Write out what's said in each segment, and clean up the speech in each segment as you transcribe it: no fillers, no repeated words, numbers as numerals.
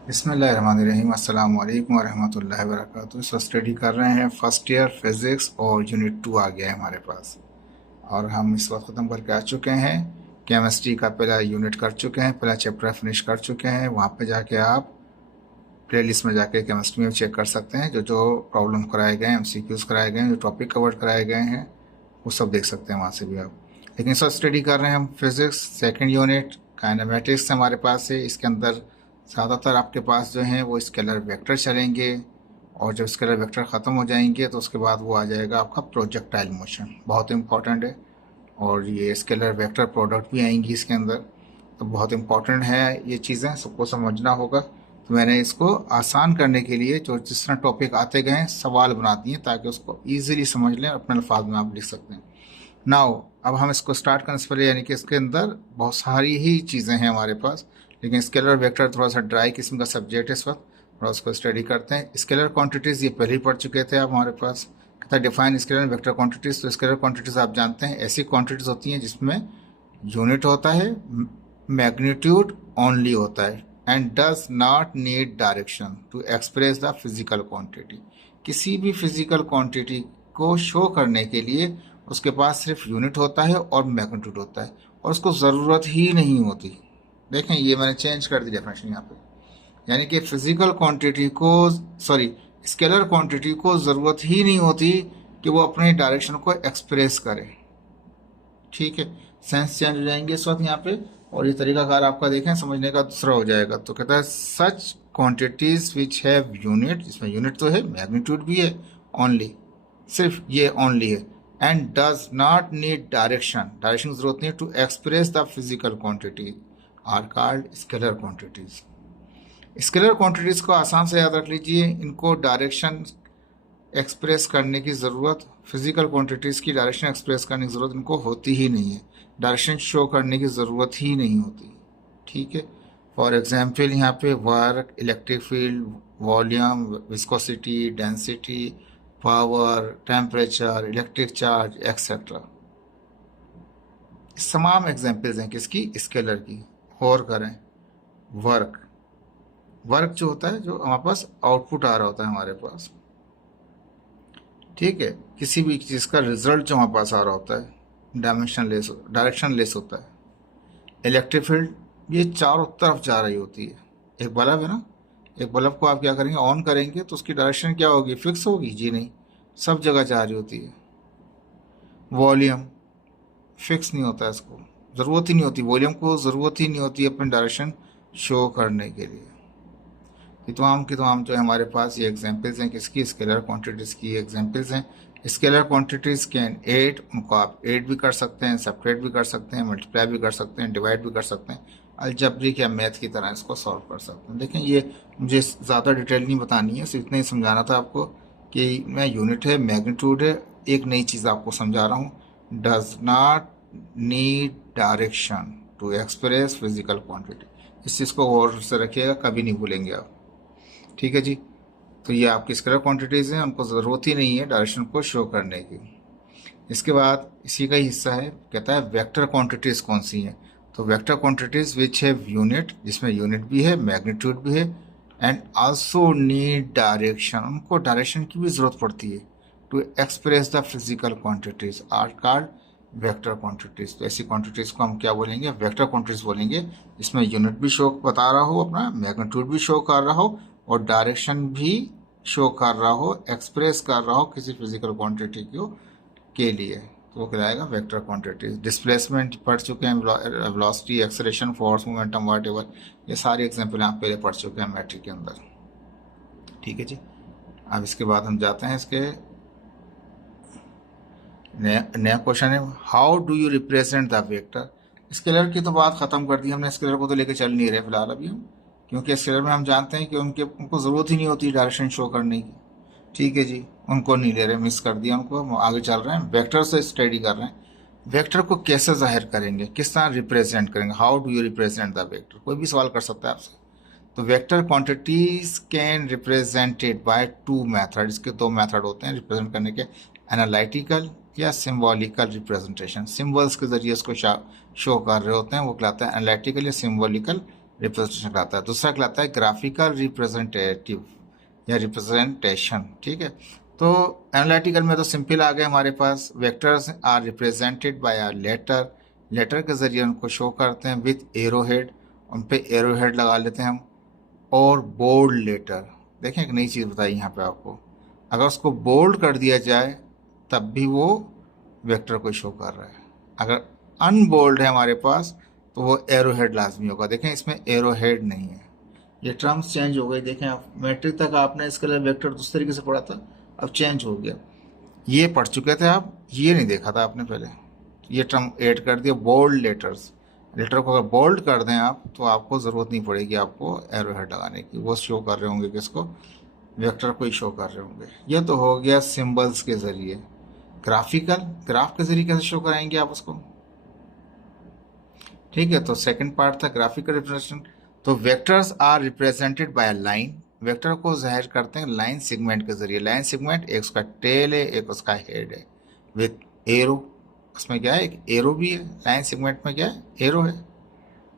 बिस्मिल्लाहिर्रहमानिर्रहीम अस्सलाम वालेकुम वरहमतुल्लाहि वबरकातुहू। सो स्टडी कर रहे हैं फर्स्ट ईयर फिज़िक्स और यूनिट 2 आ गया है हमारे पास और हम इस वक्त ख़त्म करके आ चुके हैं। केमिस्ट्री का पहला यूनिट कर चुके हैं, पहला चैप्टर फिनिश कर चुके हैं। वहाँ पे जाके आप प्लेलिस्ट में जाके केमिस्ट्री में चेक कर सकते हैं, जो जो प्रॉब्लम कराए गए हैं, MCQs कराए गए हैं, जो टॉपिक कवर कराए गए हैं वो सब देख सकते हैं वहाँ से भी आप। लेकिन इस वक्त स्टडी कर रहे हैं हम फिज़िक्स सेकेंड यूनिट काइनेमेटिक्स हमारे पास है। इसके अंदर ज़्यादातर आपके पास जो हैं वो स्केलर वेक्टर चलेंगे और जब स्केलर वेक्टर ख़त्म हो जाएंगे तो उसके बाद वो आ जाएगा आपका प्रोजेक्टाइल मोशन, बहुत इंपॉर्टेंट है। और ये स्केलर वेक्टर प्रोडक्ट भी आएंगी इसके अंदर, तो बहुत इंपॉर्टेंट है, ये चीज़ें सबको समझना होगा। तो मैंने इसको आसान करने के लिए जो जिस तरह टॉपिक आते गए सवाल बना दिए ताकि उसको ईजिली समझ लें और अपने अल्फाज में आप लिख सकते हैं। नाउ अब हम इसको स्टार्ट करने से पहले, यानी कि इसके अंदर बहुत सारी ही चीज़ें हैं हमारे पास, लेकिन स्केलर वेक्टर थोड़ा सा ड्राई किस्म का सब्जेक्ट है इस वक्त, थोड़ा उसको स्टडी करते हैं। स्केलर क्वांटिटीज़ ये पहले ही पढ़ चुके थे आप हमारे पास। कहता है डिफाइन स्केलर वेक्टर क्वांटिटीज़। तो स्केलर क्वांटिटीज़ आप जानते हैं ऐसी क्वांटिटीज़ होती हैं जिसमें यूनिट होता है, मैग्नीट्यूड ओनली होता है and does not need direction to express the physical quantity. किसी भी फिजिकल क्वांटिटी को शो करने के लिए उसके पास सिर्फ यूनिट होता है और मैग्नीट्यूड होता है और उसको ज़रूरत ही नहीं होती। देखें ये मैंने चेंज कर दी डेफिनेशन यहाँ पे, यानी कि फिजिकल क्वांटिटी को, सॉरी स्केलर क्वांटिटी को ज़रूरत ही नहीं होती कि वो अपने डायरेक्शन को एक्सप्रेस करे। ठीक है, सेंस चेंज हो जाएंगे इस वक्त यहाँ पे, और ये तरीकाकार आपका देखें समझने का दूसरा हो जाएगा। तो कहता है सच क्वांटिटीज विच हैव यूनिट, इसमें यूनिट तो है, मैग्नीट्यूड भी है, ओनली सिर्फ ये ओनली है, and does not need direction, direction की जरूरत नहीं to express the physical quantity are called scalar quantities. Scalar quantities को आसान से याद रख लीजिए, इनको डायरेक्शन एक्सप्रेस करने की ज़रूरत, फिजिकल क्वांटिटीज़ की डायरेक्शन एक्सप्रेस करने की ज़रूरत इनको होती ही नहीं है, डायरेक्शन शो करने की ज़रूरत ही नहीं होती। ठीक है, फॉर एग्जांपल यहाँ पे work, electric field, volume, viscosity, density, power, temperature, electric charge etcetera, तमाम एग्जांपल्स हैं किसकी, स्केलर की। और करें वर्क, वर्क जो होता है, जो हमारे पास आउटपुट आ रहा होता है हमारे पास, ठीक है, किसी भी चीज़ का रिजल्ट जो हमारे पास आ रहा होता है डायरेक्शन लेस होता है। इलेक्ट्रिक फील्ड ये चारों तरफ जा रही होती है। एक बल्ब है ना, एक बल्ब को आप क्या करेंगे, ऑन करेंगे तो उसकी डायरेक्शन क्या होगी, फिक्स होगी जी नहीं, सब जगह जा रही होती है। वॉल्यूम फिक्स नहीं होता है, इसको ज़रूरत ही नहीं होती, वॉल्यूम को ज़रूरत ही नहीं होती अपनी डायरेक्शन शो करने के लिए। ये तमाम की तमाम जो है हमारे पास ये एग्जांपल्स हैं किसकी, स्केलर क्वांटिटीज़ की एग्जांपल्स हैं। स्केलर क्वांटिटीज़ कैन एड, उनको आप एड भी कर सकते हैं, सेपरेट भी कर सकते हैं, मल्टीप्लाई भी कर सकते हैं, डिवाइड भी कर सकते हैं, अलजब्रिक या मैथ की तरह इसको सॉल्व कर सकते हैं। देखें ये मुझे ज़्यादा डिटेल नहीं बतानी है, सिर्फ इतना ही समझाना था आपको कि मैं यूनिट है, मैग्नीट्यूड है, एक नई चीज़ आपको समझा रहा हूँ, does not need direction to express physical quantity. इस चीज़ को गौर से रखिएगा, कभी नहीं भूलेंगे आप। ठीक है जी, तो ये आपकी स्केलर क्वांटिटीज़ हैं, उनको ज़रूरत ही नहीं है डायरेक्शन को शो करने की। इसके बाद इसी का ही हिस्सा है, कहता है वेक्टर क्वांटिटीज़ कौन सी हैं। तो vector quantities which have unit, जिसमें यूनिट भी है, मैग्नीट्यूड भी है, एंड आल्सो नीड डायरेक्शन, उनको डायरेक्शन की भी ज़रूरत पड़ती है, to express the physical quantities are called vector quantities. तो ऐसी क्वांटिटीज़ को हम क्या बोलेंगे, वेक्टर क्वांटिटीज़ बोलेंगे, जिसमें यूनिट भी शो बता रहा हो अपना, मैग्नीट्यूड भी शो कर रहा हो और डायरेक्शन भी शो कर रहा हो, एक्सप्रेस कर रहा हो किसी फिजिकल क्वांटिटी को के लिए, तो वो कहलाएगा वेक्टर क्वांटिटीज। डिस्प्लेसमेंट पढ़ चुके हैं, velocity, acceleration, force, momentum, whatever, ये सारे एग्जांपल आप पहले पढ़ चुके हैं मैट्रिक के अंदर। ठीक है जी, अब इसके बाद हम जाते हैं इसके नया क्वेश्चन है, how do you represent the vector. Scalar की तो बात खत्म कर दी हमने, स्केलर को तो लेके चल नहीं रहे फिलहाल अभी हम, क्योंकि स्केलर में हम जानते हैं कि उनको ज़रूरत ही नहीं होती डायरेक्शन शो करने की। ठीक है जी, उनको नहीं ले रहे, मिस कर दिया उनको, हम आगे चल रहे हैं, वेक्टर से स्टडी कर रहे हैं। वेक्टर को कैसे जाहिर करेंगे, किस तरह रिप्रेजेंट करेंगे, how do you represent the vector, कोई भी सवाल कर सकता है आपसे। तो vector quantities can represented by two method, इसके दो मेथड होते हैं रिप्रेजेंट करने के, एनालिटिकल या सिम्बॉलिकल रिप्रेजेंटेशन। सिम्बल्स के जरिए इसको शो कर रहे होते हैं, वो कहलाता है एनालिटिकल या सिम्बॉलिकल रिप्रेजेंटेशन कहलाता है। दूसरा कहलाता है ग्राफिकल रिप्रेजेंटेटिव या रिप्रेजेंटेशन। ठीक है, तो एनालिटिकल में तो सिंपल आ गए हमारे पास। Vectors are represented by a letter, letter के जरिए उनको शो करते हैं विथ एरो हेड, उन पे एरो हेड लगा लेते हैं हम। और बोल्ड लेटर, देखें एक नई चीज़ बताई यहाँ पे आपको, अगर उसको बोल्ड कर दिया जाए तब भी वो वेक्टर को शो कर रहा है। अगर अनबोल्ड है हमारे पास तो वो एरो हेड लाजमी होगा। देखें इसमें एरो हेड नहीं है, ये टर्म्स चेंज हो गई। देखें आप मैट्रिक तक आपने इसके लिए वेक्टर दूसरे तरीके से पढ़ा था, अब चेंज हो गया। ये पढ़ चुके थे आप, ये नहीं देखा था आपने पहले। ये टर्म ऐड कर दिया बोल्ड लेटर्स। लेटर को अगर बोल्ड कर दें आप तो आपको ज़रूरत नहीं पड़ेगी आपको एरो हेड लगाने की, वो शो कर रहे होंगे किसको, वेक्टर को ही शो कर रहे होंगे। ये तो हो गया सिंबल्स के ज़रिए। ग्राफिकल, ग्राफ के ज़रिए कैसे शो कराएंगे आप उसको। ठीक है, तो सेकंड पार्ट था ग्राफिकल रिप्रेजेंटेशन। तो vectors are represented by line, vector को जाहिर करते हैं लाइन सेगमेंट के जरिए। लाइन सेगमेंट एक उसका टेल है, एक उसका हेड है विथ एरो। उसमें क्या है, एक एरो भी है लाइन सेगमेंट में, क्या है, एरो है।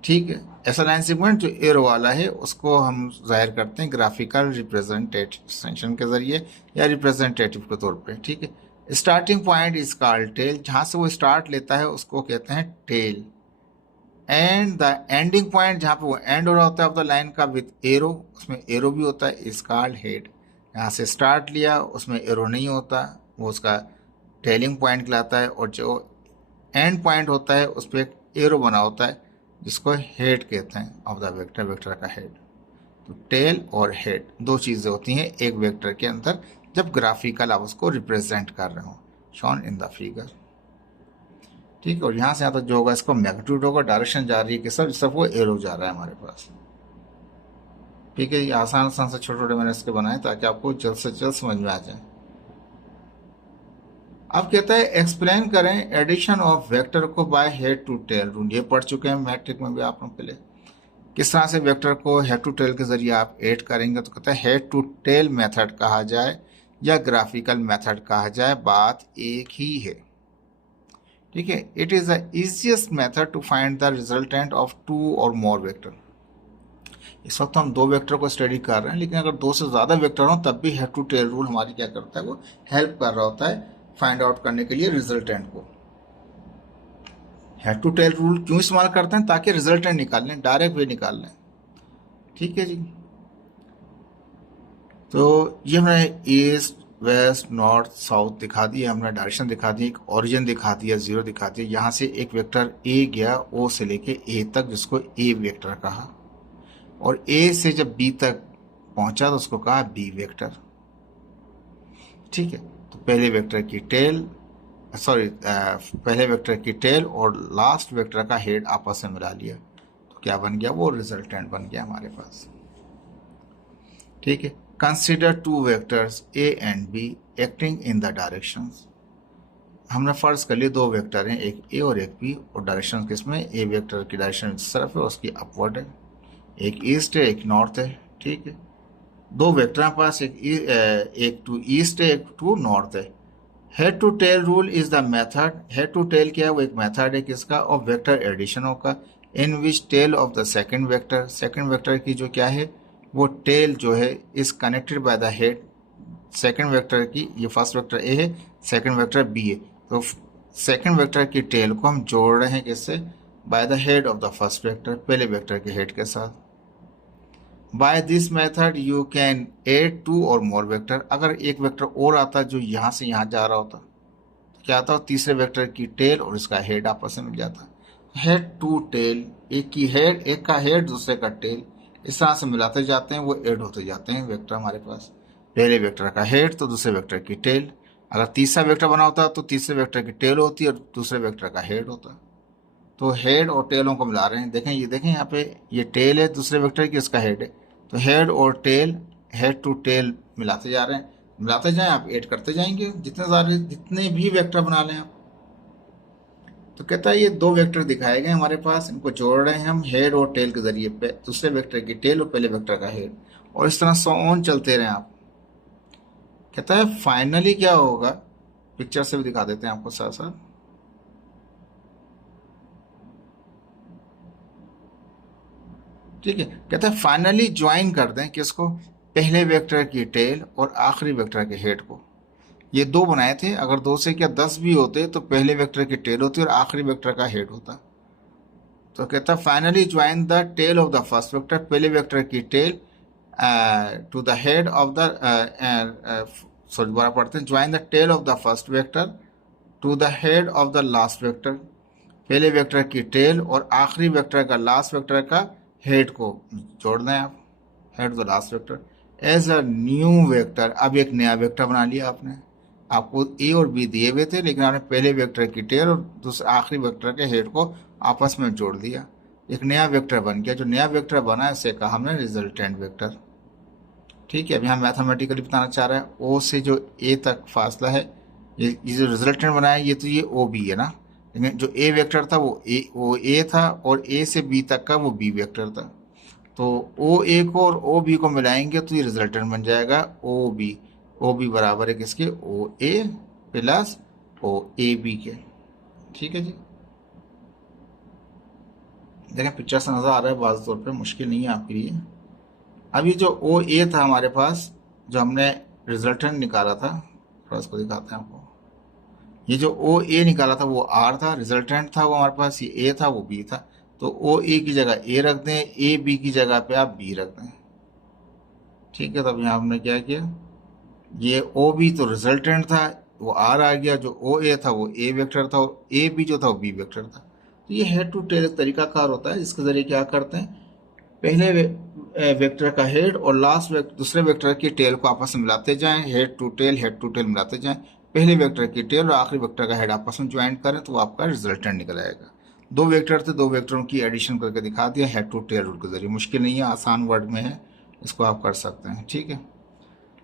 ठीक है, ऐसा लाइन सेगमेंट जो एरो वाला है उसको हम जाहिर करते हैं ग्राफिकल रिप्रेजेंटेशन के जरिए या रिप्रेजेंटेटिव के तौर पे। ठीक है, starting point is called tail, जहाँ से वो स्टार्ट लेता है उसको कहते हैं tail. And the ending point, जहाँ पे वो एंड हो रहा होता है ऑफ द लाइन का विथ एरो, उसमें एरो भी होता है, इज कॉल्ड हेड। यहाँ से स्टार्ट लिया उसमें एरो नहीं होता, वो उसका टेलिंग पॉइंट कहलाता है। और जो एंड पॉइंट होता है उस पर एक एरो बना होता है जिसको हेड कहते हैं ऑफ द वेक्टर, वेक्टर का हेड। तो टेल और हेड दो चीज़ें होती हैं एक वेक्टर के अंदर जब ग्राफिकल आप उसको रिप्रेजेंट कर रहे हो, शॉन इन द फिगर। ठीक है, और यहाँ से यहाँ तक जो होगा इसको मैग्नीट्यूड होगा, डायरेक्शन जा रही है कि सब वो एरो जा रहा है हमारे पास। ठीक है, ये आसान आसान से छोटे छोटे मैंने इसके बनाए ताकि आपको जल्द से जल्द समझ में आ जाए। अब कहता है एक्सप्लेन करें एडिशन ऑफ वेक्टर को by head to tail rule. ये पढ़ चुके हैं मैट्रिक में भी आप लोग पहले, किस तरह से वेक्टर को हेड टू टेल के जरिए आप ऐड करेंगे। तो कहता है हेड टू टेल मेथड कहा जाए या ग्राफिकल मेथड कहा जाए, बात एक ही है। ठीक है, it is the easiest method to find the resultant of two और मोर वेक्टर। इस वक्त हम दो वेक्टर को स्टडी कर रहे हैं, लेकिन अगर दो से ज्यादा वेक्टर हो तब भी हेड टू टेल रूल हमारी क्या करता है, वो हेल्प कर रहा होता है फाइंड आउट करने के लिए रिजल्टेंट को। हेड टू टेल रूल क्यों इस्तेमाल करते हैं, ताकि रिजल्टेंट निकाल लें, डायरेक्ट वे निकाल लें। ठीक है जी, तो ये हमने ईस्ट वेस्ट नॉर्थ साउथ दिखा दिया, हमने डायरेक्शन दिखा दी, एक ओरिजिन दिखा दिया, जीरो दिखा दिया। यहाँ से एक वेक्टर ए गया ओ से लेके ए तक, जिसको ए वेक्टर कहा। और ए से जब बी तक पहुंचा तो उसको कहा बी वेक्टर। ठीक है, तो पहले वेक्टर की टेल, सॉरी पहले वेक्टर की टेल और लास्ट वेक्टर का हेड आपस में मिला लिया तो क्या बन गया, वो रिजल्टेंट बन गया हमारे पास। ठीक है, consider two vectors A and be acting in the directions. हमने फर्ज कर लिए दो वेक्टर हैं, एक ए और एक बी, और डायरेक्शन किसमें, ए वेक्टर की डायरेक्शन इस तरफ है, उसकी अपवर्ड है। एक ईस्ट है एक नॉर्थ है। ठीक है, दो वेक्टर के पास एक टू ईस्ट है एक टू नॉर्थ है। Head to tail rule is the method, head to tail क्या है, वो एक मेथड है किसका, ऑफ वेक्टर एडिशन का, in which tail of the second vector, second vector की जो क्या है वो टेल जो है is connected by the head. Second vector की, ये फर्स्ट वेक्टर ए है, सेकंड वेक्टर बी है, तो सेकंड वेक्टर की टेल को हम जोड़ रहे हैं किससे, by the head of the first vector, पहले वेक्टर के हेड के साथ। By this method you can add two और मोर वेक्टर। अगर एक वेक्टर और आता जो यहाँ से यहाँ जा रहा होता तो क्या आता, तीसरे वेक्टर की टेल और इसका हेड आपस में मिल जाता। हेड टू टेल, एक की हेड, एक का हेड दूसरे का टेल, इस तरह से मिलाते जाते हैं, वो ऐड होते जाते हैं वेक्टर हमारे पास। पहले वेक्टर का हेड तो दूसरे वेक्टर की टेल, अगर तीसरा वेक्टर बना होता तो तीसरे वेक्टर की टेल होती और दूसरे वेक्टर का हेड होता। तो हेड और टेलों को मिला रहे हैं। देखें ये, देखें यहाँ पे ये टेल है दूसरे वेक्टर की, इसका हेड है, तो हेड और टेल, हेड टू टेल मिलाते जा रहे हैं, मिलाते जाएं आप, ऐड करते जाएंगे जितने सारे जितने भी वेक्टर बना लें आप। तो कहता है ये दो वेक्टर दिखाए गए हमारे पास, इनको जोड़ रहे हैं हम हेड और टेल के जरिए, पे दूसरे वेक्टर की टेल और पहले वेक्टर का हेड, और इस तरह सो ऑन चलते रहे आप। कहता है फाइनली क्या होगा, पिक्चर से भी दिखा देते हैं आपको साथ साथ। ठीक है। कहता है फाइनली ज्वाइन कर दें किसको, पहले वेक्टर की टेल और आखिरी वेक्टर के हेड को। ये दो बनाए थे, अगर दो से क्या 10 भी होते तो पहले वेक्टर की टेल होती और आखिरी वेक्टर का हेड होता। तो कहता है finally join the tail of the first vector, पहले वेक्टर की tail to the head of the, sorry दोबारा पढ़ते हैं, join the tail of the first vector to the head of the last vector, पहले वेक्टर की tail और आखिरी vector का लास्ट वेक्टर का हेड को जोड़ दें आप, head the last vector as a new vector. अब एक नया वेक्टर बना लिया आपने, आपको ए और बी दिए हुए थे लेकिन आपने पहले वेक्टर की टेल और दूसरे आखिरी वेक्टर के हेड को आपस में जोड़ दिया, एक नया वेक्टर बन गया। जो नया वेक्टर बना है उसे कहा हमने रिजल्टेंट वेक्टर। ठीक है, अब यहाँ मैथमेटिकली बताना चाह रहा है ओ से जो ए तक फासला है, ये जो रिजल्टेंट बना है ये तो ये ओ बी है ना, लेकिन जो ए वेक्टर था वो ए था और ए से बी तक का वो बी वेक्टर था। तो ओ ए को और ओ बी को मिलाएंगे तो ये रिजल्टेंट बन जाएगा ओ बी। ओ बी बराबर है किसके, ओ ए प्लस ओ ए बी के। ठीक है जी, देखें पिक्चर से नजर आ रहा है, वाज़ तौर पे मुश्किल नहीं है आपके लिए। अब ये जो ओ ए था हमारे पास, जो हमने रिजल्टेंट निकाला था, थोड़ा इसको दिखाते हैं आपको। ये जो ओ ए निकाला था वो आर था, रिजल्टेंट था वो हमारे पास, ये ए था वो बी था। तो ओ ए की जगह ए रख दें, ए बी की जगह पे आप बी रख दें। ठीक है, तब यहाँ हमने क्या किया, ये ओ बी तो रिजल्टेंट था वो आर आ गया, जो ओ ए था वो ए वेक्टर था और ए बी जो था वो बी वेक्टर था। तो ये हेड टू टेल एक तरीकाकार होता है जिसके जरिए क्या करते हैं, पहले वेक्टर का हेड और लास्ट दूसरे वेक्टर की टेल को आपस में मिलाते जाएं, हेड टू टेल मिलाते जाएं, पहले वेक्टर की टेल और आखिरी वेक्टर का हेड आपस में ज्वाइन करें तो आपका रिजल्टेंट निकल आएगा। दो वेक्टर थे, दो वेक्टरों की एडिशन करके दिखा दिया हेड टू टेल रूल के जरिए। मुश्किल नहीं है, आसान वर्ड में है, इसको आप कर सकते हैं। ठीक है,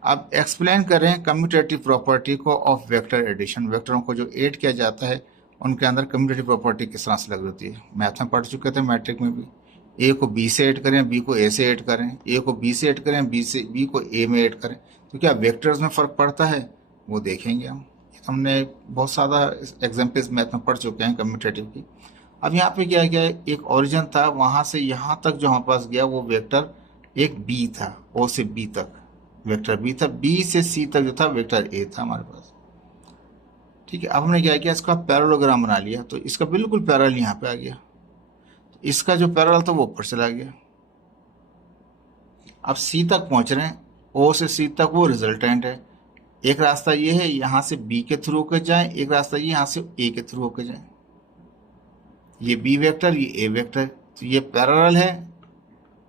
अब एक्सप्लेन करें कम्यूटेटिव प्रॉपर्टी को ऑफ वेक्टर एडिशन। वेक्टरों को जो ऐड किया जाता है उनके अंदर कम्यूटेटिव प्रॉपर्टी किस तरह से लग होती है। मैथ में पढ़ चुके थे, मैट्रिक में भी। ए को बी से ऐड करें, बी को ए से ऐड करें, ए को बी से ऐड करें, बी को ए में ऐड करें, तो क्या वेक्टर्स में फ़र्क पड़ता है वो देखेंगे हम। हमने बहुत सारा एग्जाम्पल्स मैथ में पढ़ चुके हैं कम्यूटेटिव की। अब यहाँ पे क्या गया, एक ओरिजिन था, वहाँ से यहाँ तक जो हमारे पास गया वो वेक्टर एक बी था, ओ से बी तक वेक्टर बी था, बी से सी तक जो था वेक्टर ए था हमारे पास। ठीक है, अब हमने क्या किया, इसका पैरेललोग्राम बना लिया, तो इसका बिल्कुल पैरेलल यहाँ पे आ गया, तो इसका जो पैरेलल था वो ऊपर चला गया। अब सी तक पहुंच रहे हैं, ओ से सी तक वो रिजल्टेंट है। एक रास्ता ये है यहाँ से बी के थ्रू होकर जाए, एक रास्ता ये यहाँ से ए के थ्रू होकर जाए। ये बी वेक्टर, ये ए वेक्टर, तो ये पैरेलल है,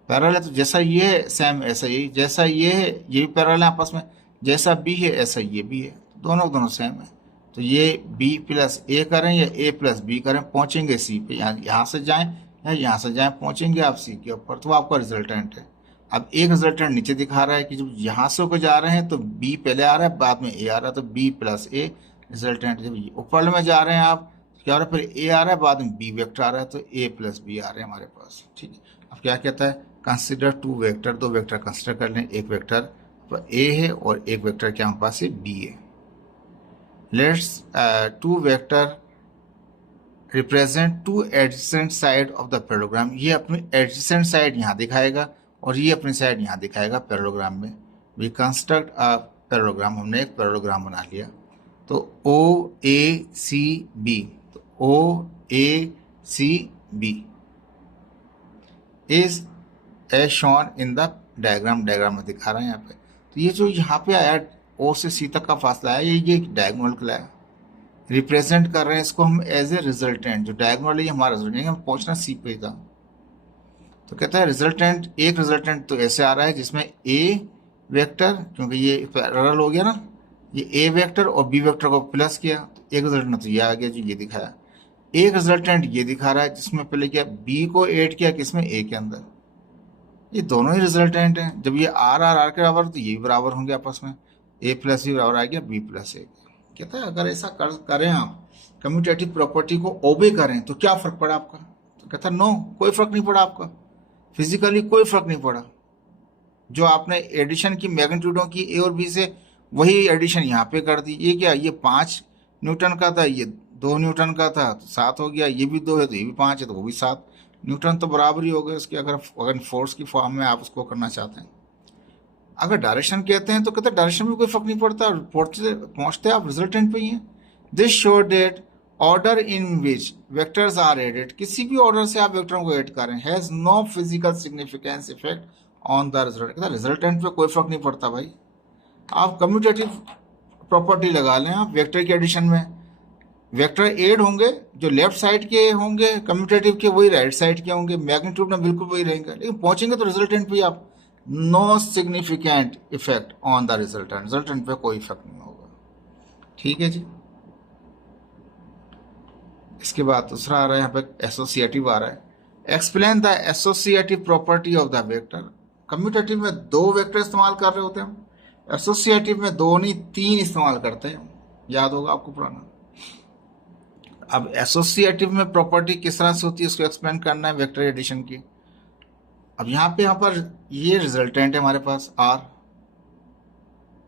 पैरेलल है तो जैसा ये है सेम ऐसा ये, जैसा ये है ये भी पैरेलल है आपस में, जैसा बी है ऐसा ये भी है, दोनों सेम है। तो ये बी प्लस ए करें या ए प्लस बी करें, पहुंचेंगे सी पे, यहाँ से जाएं या यहाँ से जाएं, पहुंचेंगे आप सी के ऊपर, तो आपका रिजल्टेंट है। अब एक रिजल्टेंट नीचे दिखा रहा है कि जब यहाँ से होकर जा रहे हैं तो बी पहले आ रहा है बाद में ए आ रहा है, तो बी प्लस ए रिजल्टेंट। जब ऊपर में जा रहे हैं आप क्या हो रहा है, फिर ए आ रहा है बाद में बी वेक्टर आ रहा है, तो ए प्लस बी आ रहे हैं हमारे पास। ठीक है, अब क्या कहता है, कंसिडर टू वेक्टर, दो वेक्टर कंसिडर कर लें, एक वेक्टर ए है और एक वेक्टर क्या हमारे पास है बी है। Let's two vector represent two adjacent side of the parallelogram. ये अपनी एडजेसेंट साइड यहाँ दिखाएगा और ये अपनी साइड यहाँ दिखाएगा पैरेललोग्राम में। वी कंस्ट्रक्ट अ पैरेललोग्राम, हमने एक पैरेललोग्राम बना लिया। तो ओ ए सी बी, तो O A C B is as shown in the diagram में दिखा रहा है यहाँ पे। तो ये जो यहाँ पे आया ओ से सी तक का फासला है, ये डायगोनल कहलाया, रिप्रेजेंट कर रहे हैं इसको हम एज ए रिजल्टेंट। जो डायगोनल है ये हमारा रिजल्टेंट, हम पहुंचना सी पे था। तो कहता है रिजल्टेंट, एक रिजल्टेंट तो ऐसे आ रहा है जिसमें ए वेक्टर, क्योंकि ये पैरेलल हो गया ना, ये ए वेक्टर और बी वेक्टर को प्लस किया, तो एक रिजल्टेंट तो ये आ गया जो ये दिखाया। एक रिजल्टेंट ये दिखा रहा है जिसमें पहले क्या बी को ऐड किया किसमें, ए के अंदर। ये दोनों ही रिजल्टेंट हैं, जब ये आर के बराबर तो ये भी बराबर होंगे आपस में, ए प्लस बी बराबर आ गया बी प्लस ए। कहता है अगर ऐसा करें आप, कम्यूटेटिव प्रॉपर्टी को ओबे करें तो क्या फर्क पड़ा आपका। तो कहता है नो, कोई फर्क नहीं पड़ा आपका, फिजिकली कोई फर्क नहीं पड़ा। जो आपने एडिशन की मैग्नीट्यूडों की ए और बी से, वही एडिशन यहाँ पे कर दी। ये क्या, ये 5 न्यूटन का था, ये 2 न्यूटन का था तो 7 हो गया, ये भी 2 है तो ये भी 5 है तो वो भी 7। न्यूटन तो बराबर ही हो गए उसकी, अगर फोर्स की फॉर्म में आप उसको करना चाहते हैं। अगर डायरेक्शन कहते हैं तो कहते हैं डायरेक्शन में कोई फर्क नहीं पड़ता, पहुंचते पहुंचते आप रिजल्टेंट पे ही हैं। This show that order in which vectors are added, किसी भी ऑर्डर से आप वेक्टरों को ऐड करें, has no physical significance effect on the result. कहता रिजल्टेंट पे कोई फर्क नहीं पड़ता भाई। आप कम्यूटेटिव प्रॉपर्टी लगा लें आप वेक्टर के एडिशन में, वेक्टर एड होंगे, जो लेफ्ट साइड के होंगे कम्यूटेटिव के वही राइट साइड के होंगे, मैग्नीट्यूड में बिल्कुल वही रहेंगे, लेकिन पहुंचेंगे तो रिजल्टेंट पे आप no significant effect on the resultant, resultant पे कोई इफेक्ट नहीं होगा। ठीक है जी। इसके बाद दूसरा आ रहा है यहाँ पे एसोसिएटिव आ रहा है। Explain the associative property of the vector. Commutative में दो वेक्टर इस्तेमाल कर रहे होते हैं हम, एसोसिएटिव में दो नहीं तीन इस्तेमाल करते हैं, याद होगा आपको पुराना। अब एसोसिएटिव में प्रॉपर्टी किस तरह से होती है उसको एक्सप्लेन करना है वेक्टर एडिशन की। अब यहाँ पर ये रिजल्टेंट है हमारे पास आर,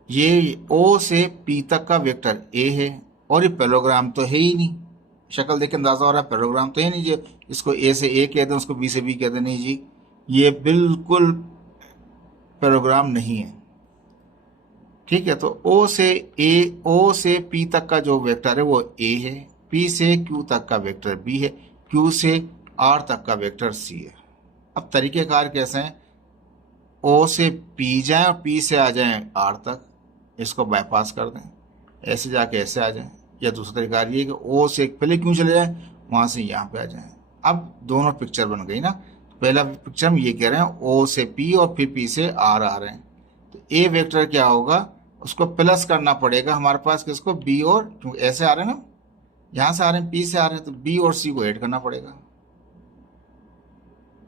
ये ओ से पी तक का वेक्टर ए है, और ये पैरेललोग्राम तो है ही नहीं, शक्ल देख के अंदाजा हो रहा है पैरेललोग्राम तो है नहीं जी, इसको ए से ए कह दें उसको बी से बी कह दें, नहीं जी ये बिल्कुल पैरेललोग्राम नहीं है। ठीक है, तो ओ से पी तक का जो वेक्टर है वो ए है, पी से क्यू तक का वेक्टर बी है, क्यू से आर तक का वेक्टर सी है। अब तरीकेकार कैसे हैं, ओ से पी जाएं और पी से आ जाएं आर तक, इसको बाईपास कर दें, ऐसे जाके ऐसे आ जाएं, या दूसरा तरीका ये है कि ओ से पहले क्यों चले जाएं वहां से यहाँ पे आ जाएं। अब दोनों पिक्चर बन गई ना। पहला पिक्चर हम ये कह रहे हैं ओ से पी और फिर पी से आर आ रहे हैं, तो ए वेक्टर क्या होगा, उसको प्लस करना पड़ेगा हमारे पास किसको, बी, और क्योंकि ऐसे आ रहे हैं ना, यहाँ से आ रहे हैं पी से आ रहे हैं, तो बी और सी को ऐड करना पड़ेगा,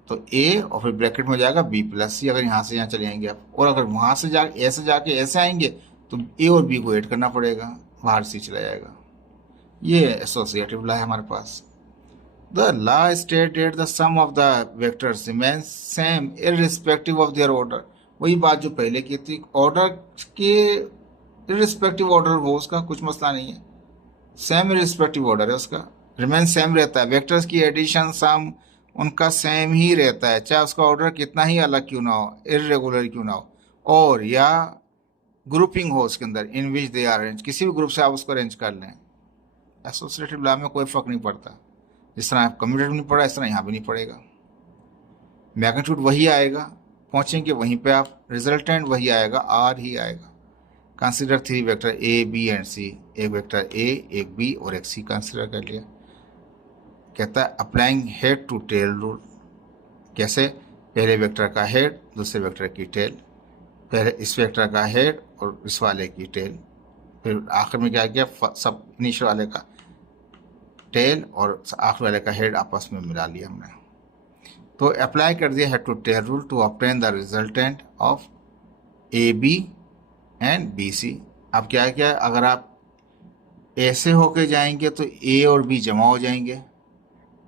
तो ए और फिर ब्रैकेट में हो जाएगा बी प्लस सी, अगर यहाँ से यहाँ चले जाएंगे आप, और अगर वहां से जाके ऐसे आएंगे तो ए और बी को ऐड करना पड़ेगा, बाहर सी चला जाएगा। ये एसोसिएटिव लॉ है हमारे पास। The law stated the sum of the vectors remains same irrespective of their order. वही बात जो पहले की थी, ऑर्डर के इररिस्पेक्टिव ऑर्डर हो उसका कुछ मसला नहीं है, सेम इररिस्पेक्टिव ऑर्डर है उसका, रिमेन सेम रहता है। वेक्टर्स की एडिशन सम उनका सेम ही रहता है, चाहे उसका ऑर्डर कितना ही अलग क्यों ना हो, इरेगुलर क्यों ना हो, और या ग्रुपिंग हो उसके अंदर, इन विच दे आर अरेंज, किसी भी ग्रुप से आप उसको अरेंज कर लें। एसोसिएटिव लॉ में कोई फर्क नहीं पड़ता, जिस तरह कम्यूटेटिव नहीं पड़ा इस तरह यहाँ भी नहीं पड़ेगा। मैग्नीट्यूड वही आएगा, पहुंचेंगे वहीं पे आप, रिजल्टेंट वही आएगा, आर ही आएगा। Consider three vector A B and C, एक वेक्टर ए, एक बी और एक सी कंसिडर कर लिया। कहता है applying head to tail rule. कैसे, पहले वेक्टर का हेड दूसरे वेक्टर की टेल, पहले इस वेक्टर का हेड और इस वाले की टेल, फिर आखिर में क्या किया, सब इनिशियल वाले का टेल और आखिर वाले का हेड आपस में मिला लिया हमने। तो अप्लाई कर दिया head to tail rule to obtain the resultant of A B and B C. अब क्या क्या, अगर आप ऐसे होके जाएंगे तो ए और बी जमा हो जाएंगे,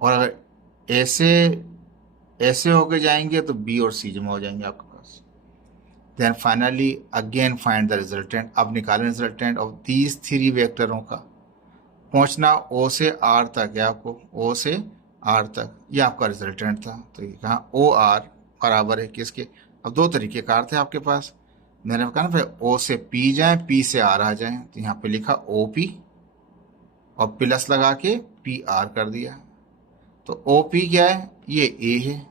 और अगर ऐसे होके जाएंगे तो बी और सी जमा हो जाएंगे आपके पास। Then finally again find the resultant. अब निकालें रिजल्टेंट ऑफ दीज थ्री वेक्टरों का। पहुंचना ओ से आर तक है आपको, ओ से आर तक, ये आपका रिजल्टेंट था। तो ये कहा ओ आर बराबर है किसके, अब दो तरीके कार थे आपके पास, मैंने कहा ना फिर ओ से पी जाए पी से आर आ जाए, तो यहाँ पे लिखा ओ पी और प्लस लगा के पी आर कर दिया। तो ओ पी क्या है, ये ए है।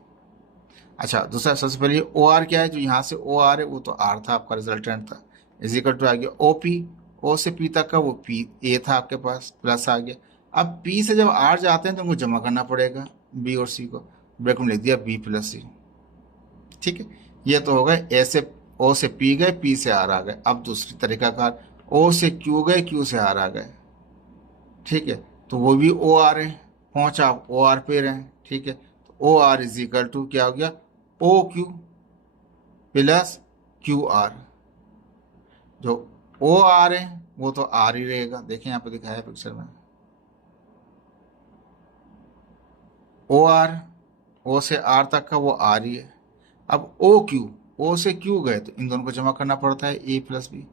अच्छा, दूसरा सबसे पहले ओ आर क्या है, जो यहाँ से ओ आर है वो तो आर था आपका रिजल्टेंट था, इज इक्वल टू आ गया ओ पी, ओ से पी तक का वो पी ए था आपके पास, प्लस आ गया। अब पी से जब आर जाते हैं तो उनको जमा करना पड़ेगा बी और सी को, ब्रैकेट में लिख दिया बी प्लस सी। ठीक है, ये तो हो गए ऐसे, ओ से पी गए पी से आर आ गए। अब दूसरी तरीका कार, ओ से क्यू गए क्यू से आर आ गए। ठीक है, तो वो भी ओ आर है, पहुंचा आप ओ आर पे रहे। ठीक है, तो O R is equal to क्या हो गया, O Q plus Q R. जो ओ आर है वो तो आर ही रहेगा, देखिए यहाँ पे दिखाया है पिक्चर में, ओ आर, ओ से आर तक का वो आर ही है। अब ओ क्यू, ओ से क्यू गए तो इन दोनों को जमा करना पड़ता है, ए प्लस बी,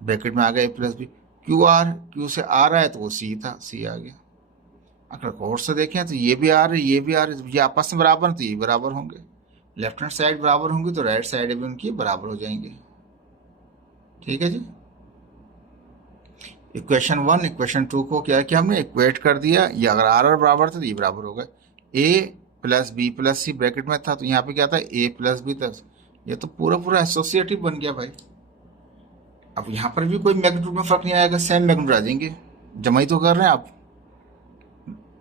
ब्रैकेट में आ गया A plus B. Q R, Q से आर आया तो वो सी था, सी आ गया। अगर गौर से देखें तो ये भी आर है, ये भी आर है, ये आपस में बराबर हैं तो ये बराबर होंगे। लेफ्ट हैंड साइड बराबर होंगी तो राइट साइड भी उनकी बराबर हो जाएंगी। ठीक है जी। इक्वेशन 1 इक्वेशन 2 को क्या किया हमने, इक्वेट कर दिया। ये अगर आर आर बराबर था तो ये बराबर होगा। ए प्लस बी प्लस सी ब्रैकेट में था तो यहाँ पे क्या था, ए प्लस बी था। ये तो पूरा पूरा एसोसिएटिव बन गया भाई। अब यहाँ पर भी कोई मैग्नीट्यूड में फर्क नहीं आएगा, सेम मैग्नीट्यूड आ जाएंगे। जमा ही तो कर रहे हैं आप।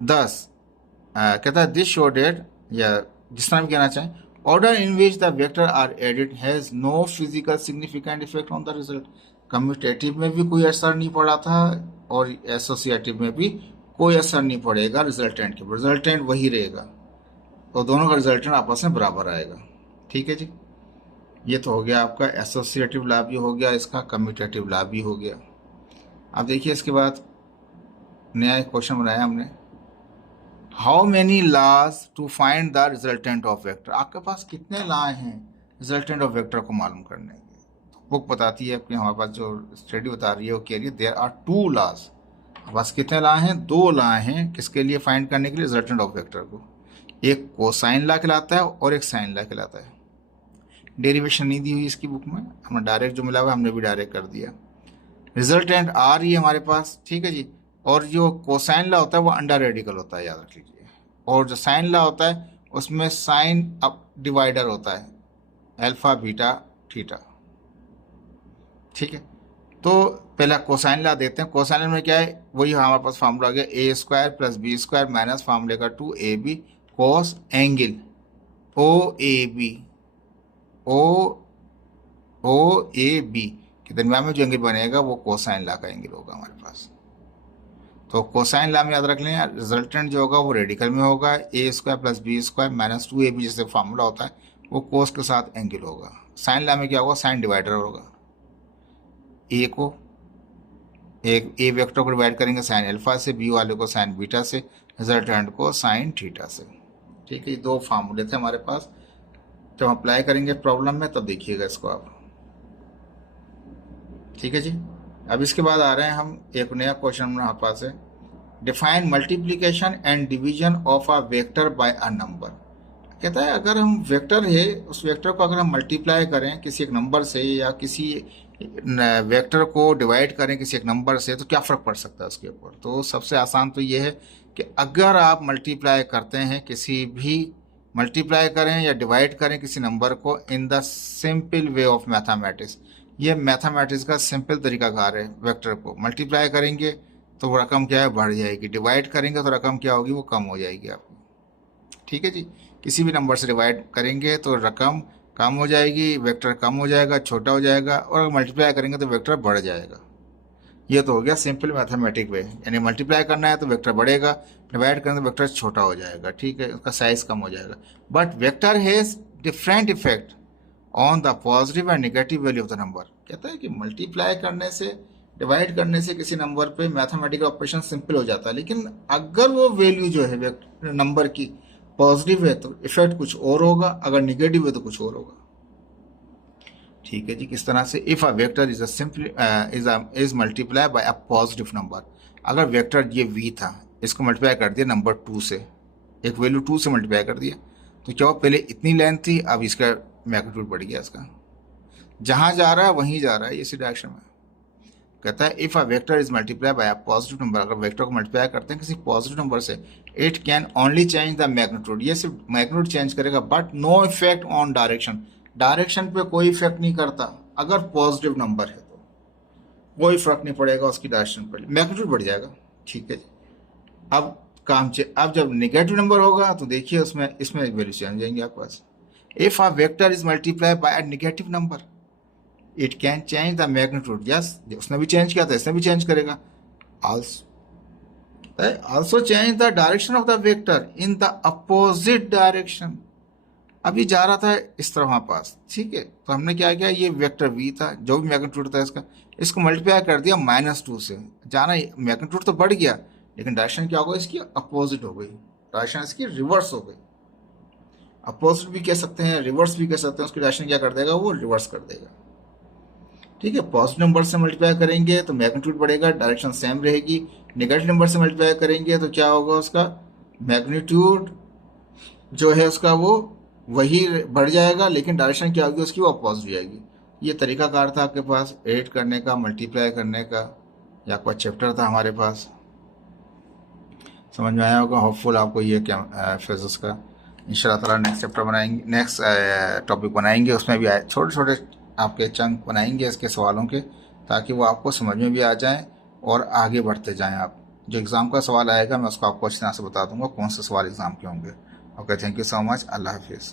10 कहता है दिस शो डेट, या जिस तरह भी कहना चाहें, order in which the vector are added has no physical significant effect on the result. Commutative में भी कोई असर नहीं पड़ा था और एसोसिएटिव में भी कोई असर नहीं पड़ेगा रिजल्टेंट के, रिजल्टेंट वही रहेगा। तो दोनों का रिजल्टेंट आपस में बराबर आएगा। ठीक है जी। ये तो हो गया आपका एसोसिएटिव लॉ भी हो गया, इसका कम्यूटेटिव लॉ भी हो गया। अब देखिए इसके बाद नया क्वेश्चन बनाया हमने, how many laws to find the resultant of vector. आपके पास कितने लॉ हैं रिजल्टेंट ऑफ वेक्टर को मालूम करने के। तो बुक बताती है कि हमारे पास जो स्टडी बता रही है वो कह रही है देयर आर 2 लॉज। हमारे पास कितने लॉ हैं, 2 लॉ हैं। किसके लिए, फाइंड करने के लिए रिजल्टेंट ऑफ वेक्टर को। एक कोसाइन लॉ कहलाता है और एक साइन लॉ कहलाता है। डेरिवेशन नहीं दी हुई इसकी बुक में, हमें डायरेक्ट जो मिला हुआ हमने भी डायरेक्ट कर दिया। रिजल्टेंट आ रही है हमारे पास, ठीक है जी। और जो कोसाइन लॉ होता है वो अंडर रेडिकल होता है, याद रख लीजिए। और जो साइन लॉ होता है उसमें साइन अप डिवाइडर होता है, अल्फा बीटा थीटा। ठीक है, तो पहला कोसाइन लॉ देखते हैं। कोसाइन में क्या है, वही हमारे पास फार्मूला आ गया, A square plus B square minus फार्मूले का 2ab cos angle O A B, O A B के दरमियान में जो एंगल बनेगा वो कोसाइन लॉ का एंगल होगा हमारे पास। तो कोसाइन लॉ में याद रख लें, रिजल्टेंट जो होगा वो रेडिकल में होगा, A square plus B square minus 2ab जैसे फार्मूला होता है वो कोस के साथ एंगल होगा। साइन लॉ में क्या होगा, साइन डिवाइडर होगा। ए को एक ए वेक्टर को डिवाइड करेंगे साइन अल्फा से, बी वाले को साइन बीटा से, रिजल्टेंट को साइन थीटा से। ठीक है, ये 2 फार्मूले थे हमारे पास। जब हम अप्लाई करेंगे प्रॉब्लम में तब देखिएगा इसको आप। ठीक है जी। अब इसके बाद आ रहे हैं हम, एक नया क्वेश्चन हमारे पास है, define multiplication and division of a vector by a number. कहता है अगर हम वेक्टर है, उस वेक्टर को अगर हम मल्टीप्लाई करें किसी एक नंबर से, या किसी वेक्टर को डिवाइड करें किसी एक नंबर से, तो क्या फ़र्क पड़ सकता है उसके ऊपर। तो सबसे आसान तो ये है कि अगर आप मल्टीप्लाई करते हैं, किसी भी मल्टीप्लाई करें या डिवाइड करें किसी नंबर को in the simple way of mathematics. ये मैथमेटिक्स का सिंपल तरीकाकार है। वेक्टर को मल्टीप्लाई करेंगे तो रकम क्या है, बढ़ जाएगी। डिवाइड करेंगे तो रकम क्या होगी, वो कम हो जाएगी आपकी। ठीक है जी। किसी भी नंबर से डिवाइड करेंगे तो रकम कम हो जाएगी, वेक्टर कम हो जाएगा, छोटा हो जाएगा, और अगर मल्टीप्लाई करेंगे तो वेक्टर बढ़ जाएगा। ये तो हो गया सिंपल मैथमेटिक वे, यानी मल्टीप्लाई करना है तो वेक्टर बढ़ेगा, डिवाइड करना तो वेक्टर छोटा हो जाएगा। ठीक है, उसका साइज कम हो जाएगा। But vector has different effect on the positive and negative value of the number. कहता है कि मल्टीप्लाई करने से, डिवाइड करने से किसी नंबर पे मैथमेटिकल ऑपरेशन सिंपल हो जाता है, लेकिन अगर वो वैल्यू जो है नंबर की पॉजिटिव है तो इफेक्ट कुछ और होगा, अगर निगेटिव है तो कुछ और होगा। ठीक है जी। किस तरह से, if a vector is simple is multiply by a positive number. अगर वेक्टर ये v था, इसको मल्टीप्लाई कर दिया नंबर 2 से, एक वैल्यू 2 से मल्टीप्लाई कर दिया, तो क्या पहले इतनी लेंथ थी, अब इसका मैग्नीट्यूड बढ़ गया। इसका जहां जा रहा है वहीं जा रहा है, इसी डायरेक्शन में। कहता है if a vector is multiply by a positive number. अगर वेक्टर को मल्टीप्लाई करते हैं किसी पॉजिटिव नंबर से, it can only change the magnitude. ये सिर्फ मैग्नीट्यूड चेंज करेगा, but no effect on direction. Direction पे कोई इफेक्ट नहीं करता। अगर पॉजिटिव नंबर है तो कोई फर्क नहीं पड़ेगा उसकी डायरेक्शन पर, मैग्नीट्यूड बढ़ जाएगा। ठीक है जी। अब अब जब नेगेटिव नंबर होगा तो देखिए उसमें इसमें वैल्यू चेंज हो जाएंगे आपके पास। If a vector is multiply by a negative number, it can change the magnitude. Yes, उसने भी चेंज किया था, इसने भी चेंज करेगा। Also change the direction of the vector in the opposite direction. अभी जा रहा था इस तरह हमारे पास, ठीक है, तो हमने क्या किया, ये वेक्टर v था, जो भी मैग्नीट्यूड था इसका, इसको मल्टीप्लाई कर दिया -2 से। जाना मैग्नीट्यूड तो बढ़ गया, लेकिन डायरेक्शन क्या हो गई, इसकी अपोजिट हो गई, डायरेक्शन इसकी रिवर्स हो गई। अपोजिट भी कह सकते हैं, रिवर्स भी कह सकते हैं, उसकी डायरेक्शन क्या कर देगा, वो रिवर्स कर देगा। ठीक है। पॉजिटिव नंबर से मल्टीप्लाई करेंगे तो मैग्नीट्यूड बढ़ेगा, डायरेक्शन सेम रहेगी। नेगेटिव नंबर से मल्टीप्लाई करेंगे तो क्या होगा, उसका मैग्नीट्यूड जो है उसका वो वही बढ़ जाएगा, लेकिन डायरेक्शन क्या होगी उसकी, वो अपोजिट हो जाएगी। ये तरीकाकार था आपके पास एड करने का, मल्टीप्लाई करने का, या कोई चैप्टर था हमारे पास। समझ में आया होगा होपफुल आपको ये क्या फेजेस का। इंशाल्लाह ताला नेक्स्ट चैप्टर बनाएंगे, नेक्स्ट टॉपिक बनाएंगे, उसमें भी छोटे छोटे आपके चंक बनाएंगे इसके सवालों के, ताकि वो आपको समझ में भी आ जाएं और आगे बढ़ते जाएं आप। जो एग्ज़ाम का सवाल आएगा मैं उसको आपको अच्छी तरह से बता दूंगा कौन से सवाल एग्ज़ाम के होंगे। Okay, thank you so much, Allah हाफिज़।